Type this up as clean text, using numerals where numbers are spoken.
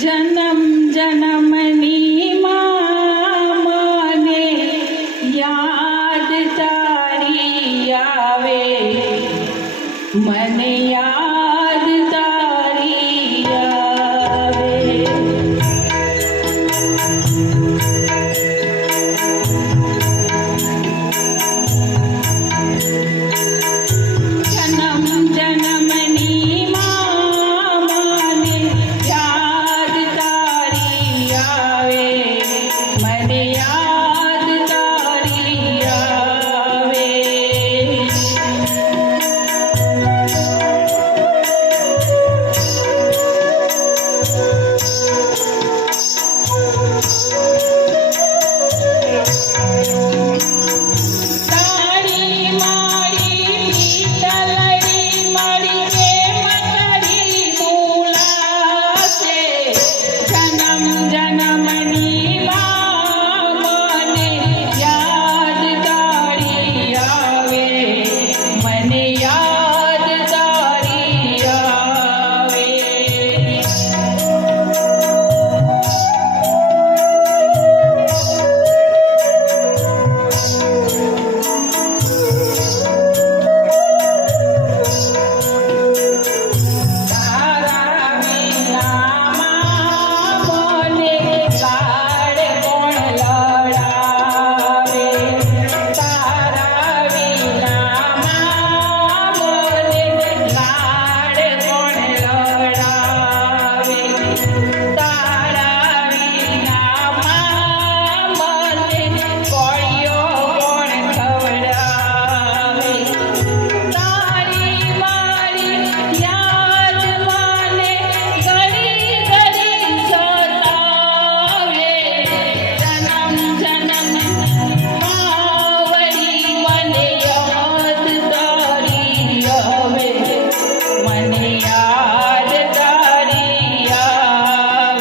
जन्म जन्मनी मां મને યાદ તારી આવે, મને યાદ તારી આવે. જન્મ જન્મની માં મને યાદ તારી આવે, મને યાદ તારી આવે. તારી મારી પિતલડી મળી કે મતરી બોલાશે. જન્મ જન્મની માં મને યાદ તારી આવે, મને યાદ તારી આવે. તારા વિનામાં મને લાડ કોણ લડાવે, તારા વિનામાં મને લાડ કોણ લડાવે, તારા વિનામાં મને કોળિયો કોણ ખવડાવે. તારી મારી યાદ મને ઘડી ઘડી સતાવે. જન્મ જન્મ માવડી મને યાદ તારી આવે, મને યાદ તારી આવે.